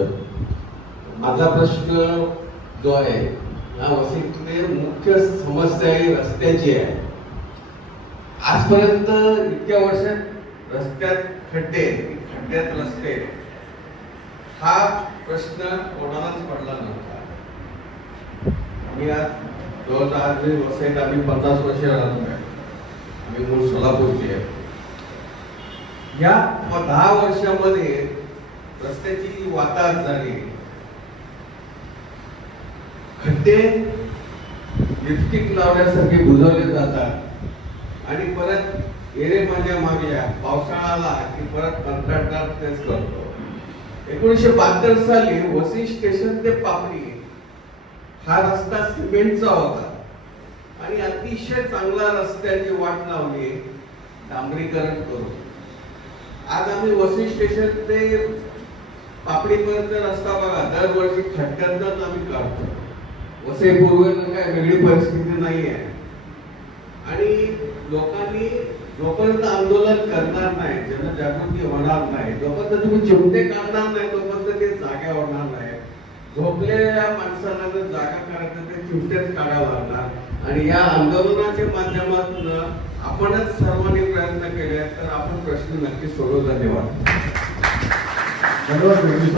सांगितलं. माझा प्रश्न जो आहे हा वसईतले मुख्य समस्या ही रस्त्याची आहे. आजपर्यंत इतक्या वर्षात रस्त्यात खड्ड्यात रस्ते हा प्रश्न कोणालाच पडला नव्हता. आम्ही आज वसईत आम्ही 50 वर्ष राहतोय. आम्ही मूळ सोलापूरचे आहे. या 10 वर्षामध्ये रस्त्याची वाताहत झाली. खड्डे लिपस्टिक लावण्यासारखे बुजवले जातात आणि परत एरे माझ्या मागल्या पावसाळा आला की परत कंत्राटदार तेच करतो. 1972 साली वसई स्टेशन ते पापडी हा रस्ता सिमेंटचा होता आणि अतिशय चांगला रस्त्याची वाट लावली डांबरीकरण करून. आज आम्ही वसई स्टेशन ते पापडीपर्यंत रस्ता बघा दरवर्षी खड्ड्यातच आम्ही काढतो. वसई पूर्वेला काय वेगळी परिस्थिती नाही आहे. आणि लोकांनी जोपर्यंत आंदोलन करणार नाही, जनजागृती होणार नाही, जोपर्यंत तुम्ही चिमटे काढणार नाही तोपर्यंत ते जागा होणार नाही. झोपलेल्या माणसांना जर जागा करायचं ते चिमटेच काढावं लागणार. आणि या आंदोलनाच्या माध्यमातून आपणच सर्वांनी प्रयत्न केले तर आपण प्रश्न नक्की सोडवू. धन्यवाद.